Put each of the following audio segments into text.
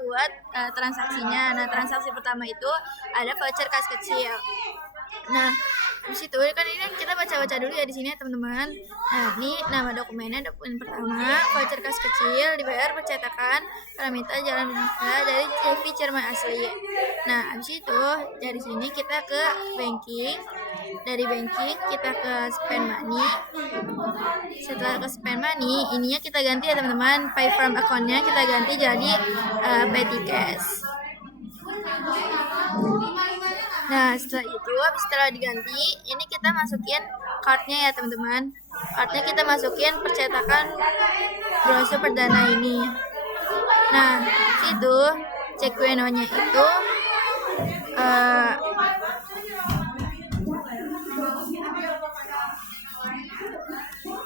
buat transaksinya. Nah, transaksi pertama itu ada voucher kas kecil. Nah, di situ kan ini kita baca-baca dulu ya di sini ya teman-teman. Nah, ini nama dokumennya, dokumen pertama, voucher kas kecil dibayar percetakan Paramita Jalan Bintang dari TV Cermai asli. Nah, habis itu dari sini kita ke banking. Dari banking kita ke spend money. Setelah ke spend money, ininya kita ganti ya teman-teman. Pay from account-nya kita ganti jadi petty cash. Nah, setelah diganti, ini kita masukin cardnya ya teman-teman. Cardnya kita masukin percetakan brosur perdana ini. Nah, itu cek WNO-nya itu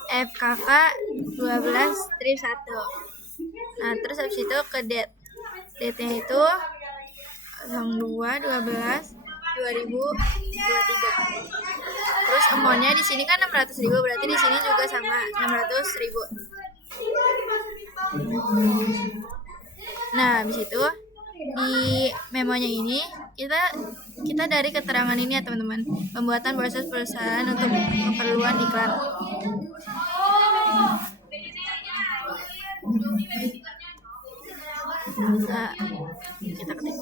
FKK 12-1. Nah, terus habis itu ke date-nya itu 02/12/2023. Terus amount-nya di sini kan 600.000, berarti di sini juga sama 600.000. Nah, habis itu di memonya ini kita dari keterangan ini ya teman-teman, pembuatan proses perusahaan untuk keperluan iklan. Nah, kita ketik.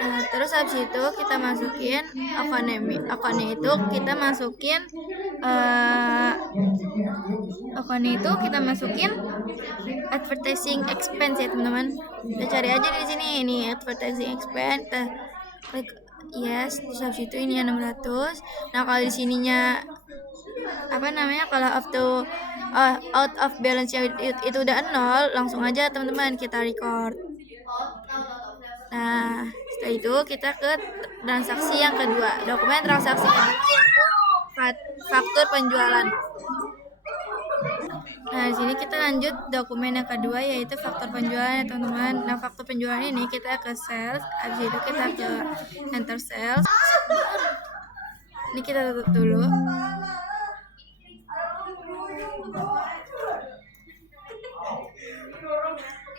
Nah, terus habis itu kita masukin akunnya itu kita masukin advertising expense ya teman-teman. Kita cari aja di sini, ini advertising expense, kita klik yes. Terus habis itu ini 600. Nah, kalau di sininya kalau out of balance itu udah 0, langsung aja teman-teman kita record. Nah, setelah itu kita ke transaksi yang kedua. Dokumen transaksi kedua yaitu faktur penjualan. Nah, di sini kita lanjut dokumen yang kedua yaitu faktur penjualan ya teman-teman. Nah, faktur penjualan ini kita ke sales, habis itu kita ke enter sales. Ini kita tutup dulu.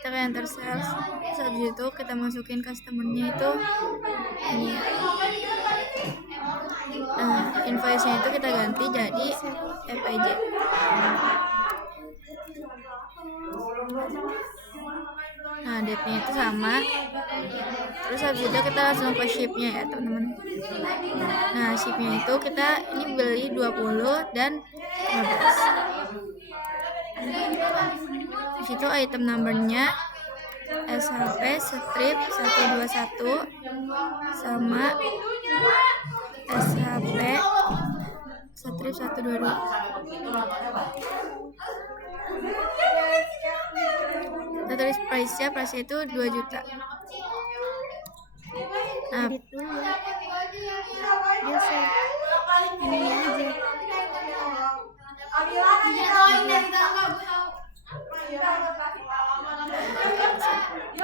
Kita ke enter sales. Terus habis itu kita masukin customer-nya itu ini. Nah, invoice-nya itu kita ganti jadi FIJ. Nah, date-nya itu sama. Terus habis itu kita langsung ke ship-nya ya teman-teman. Nah, ship-nya itu kita ini beli 20 dan 15. Di situ item number-nya SHP strip 121 sama SHP strip 122. Kita tulis price-nya itu 2 juta. Nah,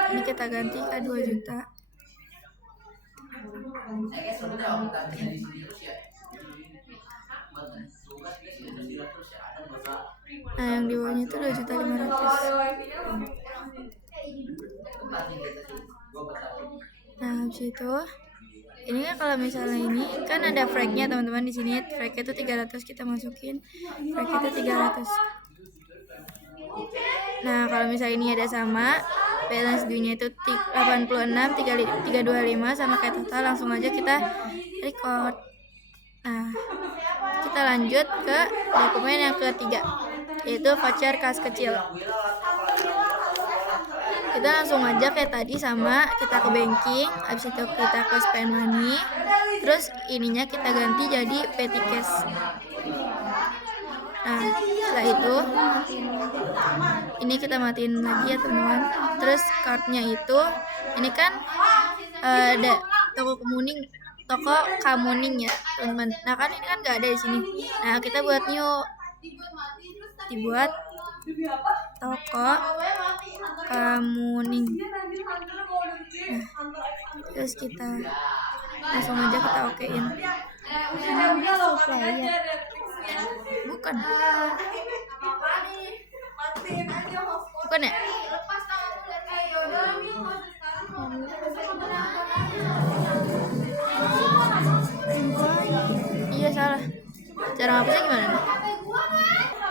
ini kita ganti ke 2 juta. Nah, yang di bawahnya itu 2.500.000. Nah, habis itu ini kan kalau misalnya ini kan ada frag-nya teman-teman, di sini frag-nya itu 300, kita masukin frag itu 300. Nah, kalau misalnya ini ada sama balance due-nya itu 86.325 sama kayak total, langsung aja kita record. Nah, kita lanjut ke dokumen yang ketiga yaitu voucher kas kecil. Kita langsung aja kayak tadi sama, kita ke banking, habis itu kita ke spend money, terus ininya kita ganti jadi petty cash. Nah, setelah itu ini kita matiin lagi ya teman-teman. Terus cardnya itu ini kan ada toko kemuning toko Kamuning ya teman-teman. Nah kan ini kan nggak ada di sini. Nah kita buat new, dibuat toko Kamuning. Nah, terus kita langsung aja kita okein. Bukan. Bukan ya? Iya salah. Cara ngapusnya gimana nih?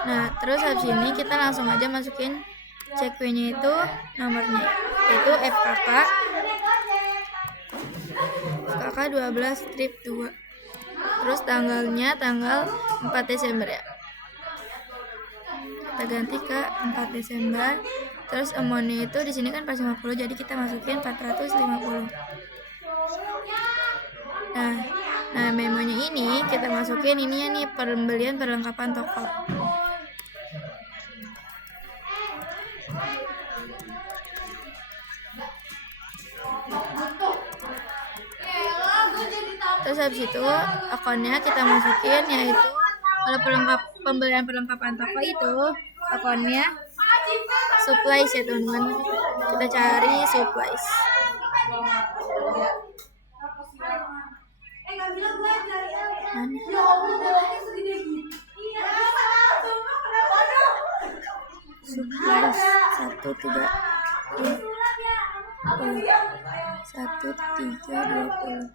Nah terus habis ini kita langsung aja masukin CQ-nya itu nomornya, yaitu FKK 12 strip 2. Terus tanggalnya tanggal 4 Desember ya. Kita ganti ke 4 Desember. Terus amount-nya itu di sini kan 450, jadi kita masukin 450. Nah memonya ini kita masukin ininya nih, pembelian perlengkapan toko. Terus habis itu akunnya kita masukin, yaitu kalau pembelian perlengkapan toko itu akunnya supplies ya teman-teman. Kita cari supplies. Supplies 1320.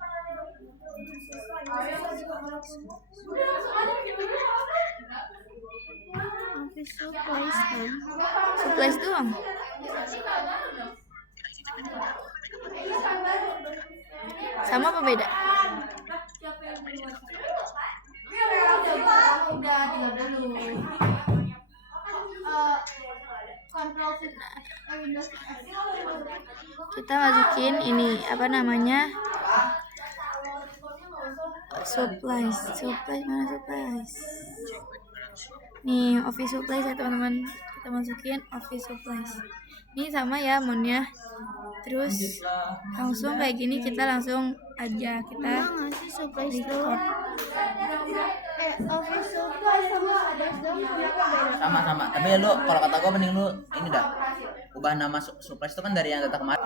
Supplies doang. Sama apa beda? Kita masukin ini apa namanya, supplies mana supplies nih, office supplies ya teman-teman. Kita masukin office supplies ini sama ya monnya. Terus langsung kayak gini, kita langsung aja kita record. Sama tapi lu kalau kata gua mending lu ini dah ubah nama supplies itu kan dari yang data kemarin.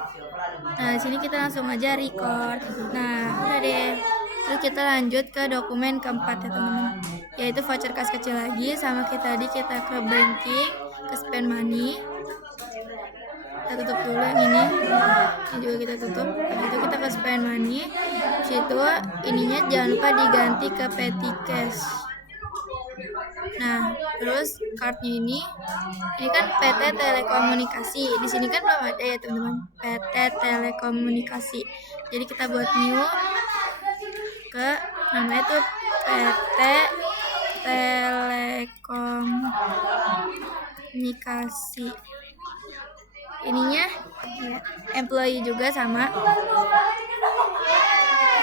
Nah di sini kita langsung aja record. Nah udah deh. Terus kita lanjut ke dokumen keempat ya teman-teman, yaitu voucher kas kecil lagi. Sama kita tadi kita ke banking, ke spend money. Kita tutup dulu yang ini juga kita tutup. Habis itu kita ke spend money. Habis itu ininya jangan lupa diganti ke petty cash. Nah terus cardnya ini kan PT Telekomunikasi. Di sini kan belum ada ya teman-teman, PT Telekomunikasi. Jadi kita buat new ke namanya tuh PT Telekomunikasi. Ininya ya, employee juga sama.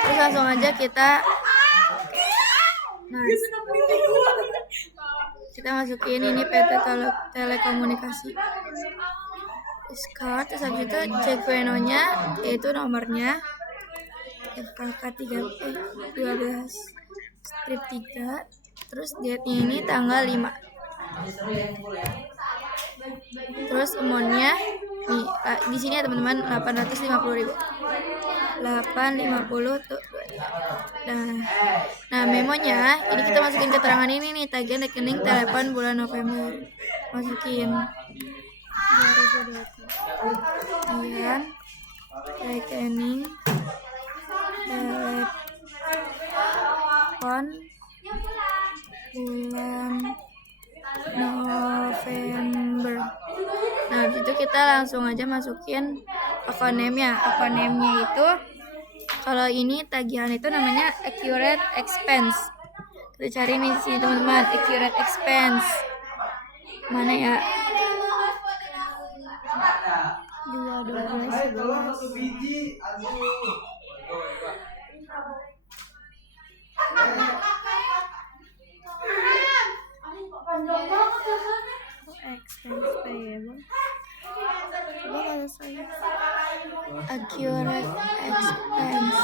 Terus langsung aja kita kita masukin ini PT Telekomunikasi. Card, terus habis itu CQ-nya yaitu nomornya FKK 12 strip 3. Terus date-nya ini tanggal 5. Terus amount-nya nih di sini ya teman-teman, 850.000. 850 tuh. Nah memonya ini kita masukin keterangan ini nih, tagihan rekening telepon bulan November. Masukin tagihan rekening telepon bulan November. Nah habis itu kita langsung aja masukin account name-nya. Account name-nya itu kalau ini tagihan itu namanya accurate expense. Kita cari nih sini teman-teman, accurate expense mana ya? 2 expense payable. Accurate expense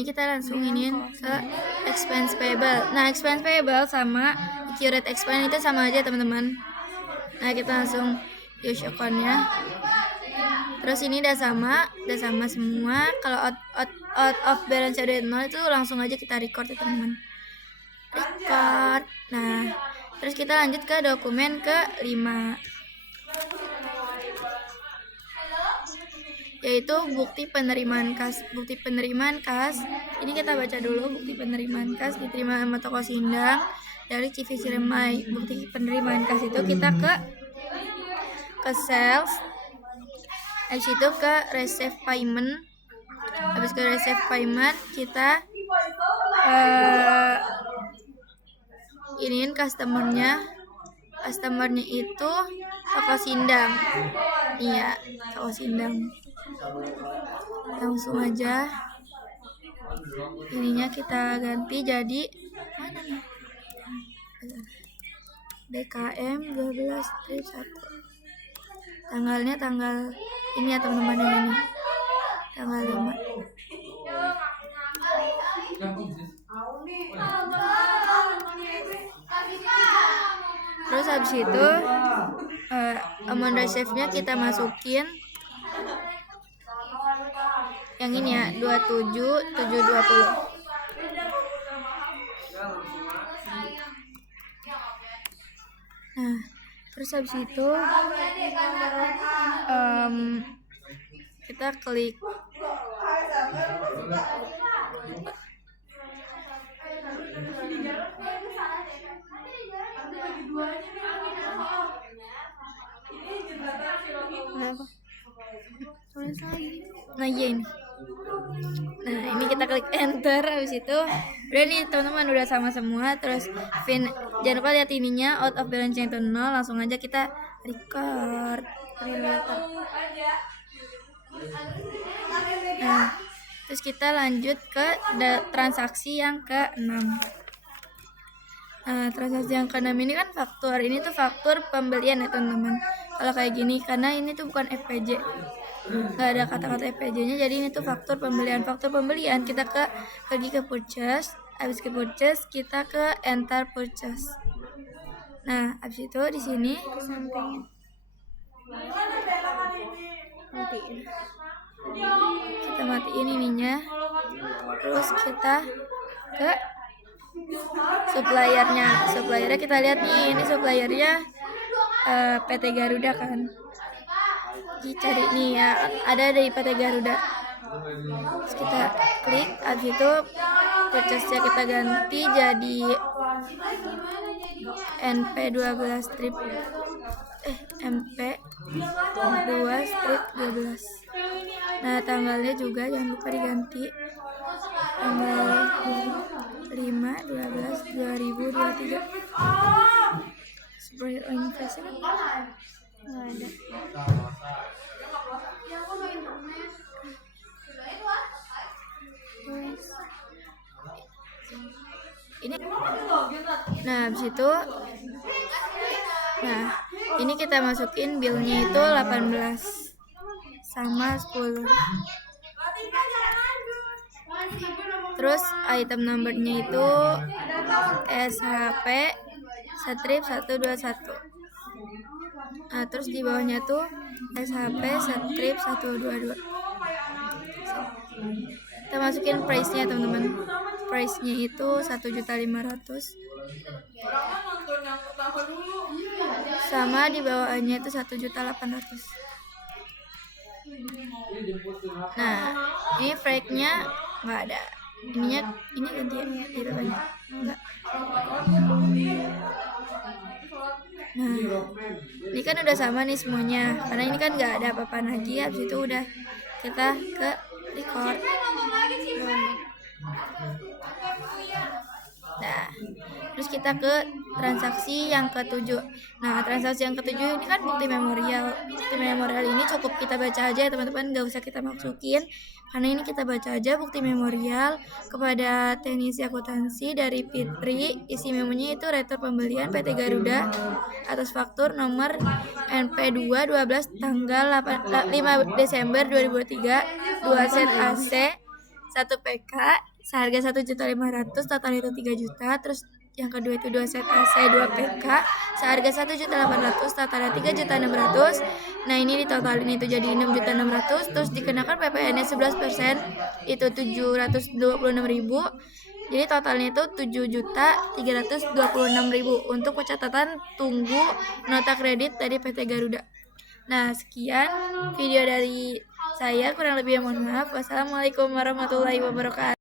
ini kita langsung iniin ke expense payable. Nah, expense payable sama accurate expense itu sama aja teman-teman. Nah, kita langsung use account-nya. Terus ini udah sama semua. Kalau out of balance udah 0 itu langsung aja kita record ya teman-teman. Record. Nah, terus kita lanjut ke dokumen ke-5, yaitu bukti penerimaan kas. Bukti penerimaan kas ini kita baca dulu. Bukti penerimaan kas diterima sama toko Sindang dari CV Ciremai. Bukti penerimaan kas itu kita ke sales, habis itu ke receive payment. Habis ke receive payment kita iniin customernya itu toko Sindang. Iya, toko Sindang. Langsung aja ininya kita ganti jadi mana nih? DKM 12/1. Tanggalnya tanggal ini ya teman-teman, yang ini tanggal 5. Terus habis itu amount receive-nya kita masukin yang ini ya, 27.720. Nah, terus habis itu kita klik nah iya ini. Nah, ini kita klik enter. Habis itu udah nih teman-teman, udah sama semua. Terus jangan lupa lihat ininya, out of balance yang itu 0. Langsung aja kita record. Nah, terus kita lanjut ke transaksi yang ke-6. Nah, transaksi yang ke-6 ini kan faktur. Ini tuh faktur pembelian ya teman-teman. Kalau kayak gini, karena ini tuh bukan FPJ, nggak ada kata-kata FPJ-nya, jadi ini tuh faktur pembelian. Faktur pembelian kita pergi ke purchase. Habis ke purchase kita ke enter purchase. Nah, habis itu di sini kita matiin ininya. Terus kita ke suppliernya kita lihat nih, ini suppliernya PT Garuda kan. Cari nih ya, ada dari PT Garuda. Terus kita klik, habis itu purchase-nya kita ganti jadi MP2/12. Nah, tanggalnya juga jangan lupa diganti, tanggal 5/12/2023. Supplier investasi kan nggak ada. Ini nah habis itu ini kita masukin billnya itu 18 sama 10. Terus item numbernya itu SHP strip 121. Nah, terus di bawahnya tuh SHP strip 122. Kita masukin price-nya teman-teman. Price-nya itu 1.500.000. Sama di bawahnya itu 1.800.000. Nah, ini flag-nya nggak ada. Ini ganti ya, di depannya enggak. Nah, ini kan udah sama nih semuanya, karena ini kan nggak ada apa-apa lagi. Habis itu udah kita ke record. Nah, terus kita ke transaksi yang ke-7. Nah, transaksi yang ke-7 ini kan bukti memorial. Bukti memorial ini cukup kita baca aja ya teman-teman, nggak usah kita masukin, karena ini kita baca aja bukti memorial kepada teknisi akuntansi dari Fitri. Isi memonya itu retur pembelian PT Garuda atas faktur nomor NP2/12 tanggal 5 Desember 2023, 2 set AC, 1 PK, seharga 1.500.000, total itu 3 juta. Terus yang kedua itu 2 set AC 2 PK seharga 1.800.000, totalnya 3.600.000. Nah ini ditotalin itu jadi 6.600.000, terus dikenakan PPN-nya 11%, itu 726.000. Jadi totalnya itu 7.326.000 untuk pencatatan tunggu nota kredit dari PT Garuda. Nah, sekian video dari saya, kurang lebih mohon maaf. Wassalamualaikum warahmatullahi wabarakatuh.